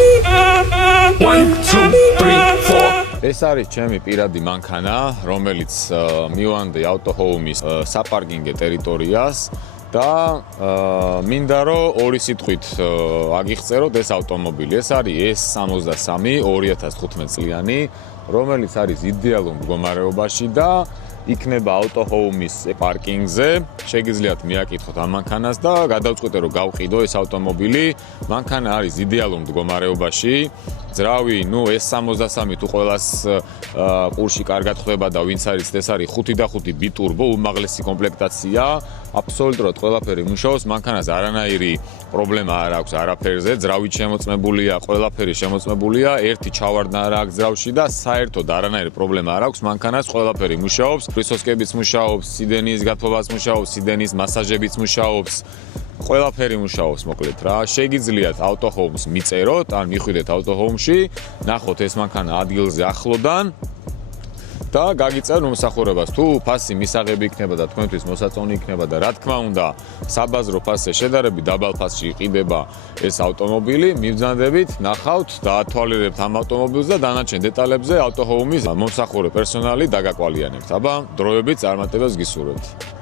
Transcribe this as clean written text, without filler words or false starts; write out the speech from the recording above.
1 2 3 4 ეს არის ჩემი პირადი მანქანა, რომელიც მივანდი ავტოჰოუმის საპარკინგე ტერიტორიას და მინდა რომ ორი სიტყვით აგიხსენოთ ეს ავტომობილი. ეს არის S63 2015 წლიანი, რომელიც არის იდეალურ მდგომარეობაში და იქნება ავტოჰოუმის პარკინგზე. შეგიძლიათ მიაკითხოთ ამ მანქანას და გადავწყვიტე რომ გავყიდო ეს ავტომობილი. მანქანა არის იდეალურ მდგომარეობაში. ძრავი, S63 თუ ყველას ყურში კარგად ხვდება და ვინც არის, ეს არის 5.5 ბიტურბო, უმაღლესი კომპლექტაცია. აბსოლუტურად ყველაფერი მუშაობს, მანქანას არანაირი პრობლემა არ აქვს არაფერზე. ძრავით შემოწმებულია, ყველაფერი შემოწმებულია, ერთი ჩავარდნა არ აქვს ძრავში და საერთოდ არანაირი პრობლემა არ აქვს. მანქანას ყველაფერი მუშაობს, პრისოსკებიც მუშაობს, სიდენის გათბობაც მუშაობს, სიდენის მასაჟებიც მუშაობს. ყველაფერი მუშაობს, მოკლედ რა. შეგიძლიათ ავტოჰოუმს მიწეროთ, ან მიხვიდეთ ავტოჰოუმში, ნახოთ ეს მანქანა ადგილზე ახლოდან და გაგიწერთ მომსახურებას. თუ ფასი მისაღები იქნება და თქვენთვის მოსაწონი იქნება და რა თქმა უნდა, საბაზრო ფასზე შედარებით დაბალ ფასში იყიდება ეს ავტომობილი, მივძანდებით, ნახავთ, დაათვალიერებთ ამ ავტომობილს და დანარჩენ დეტალებზე ავტოჰოუმის მომსახურე პერსონალი დაგაკვალიანებთ. აბა, დროებით წარმატებას გისურვებთ.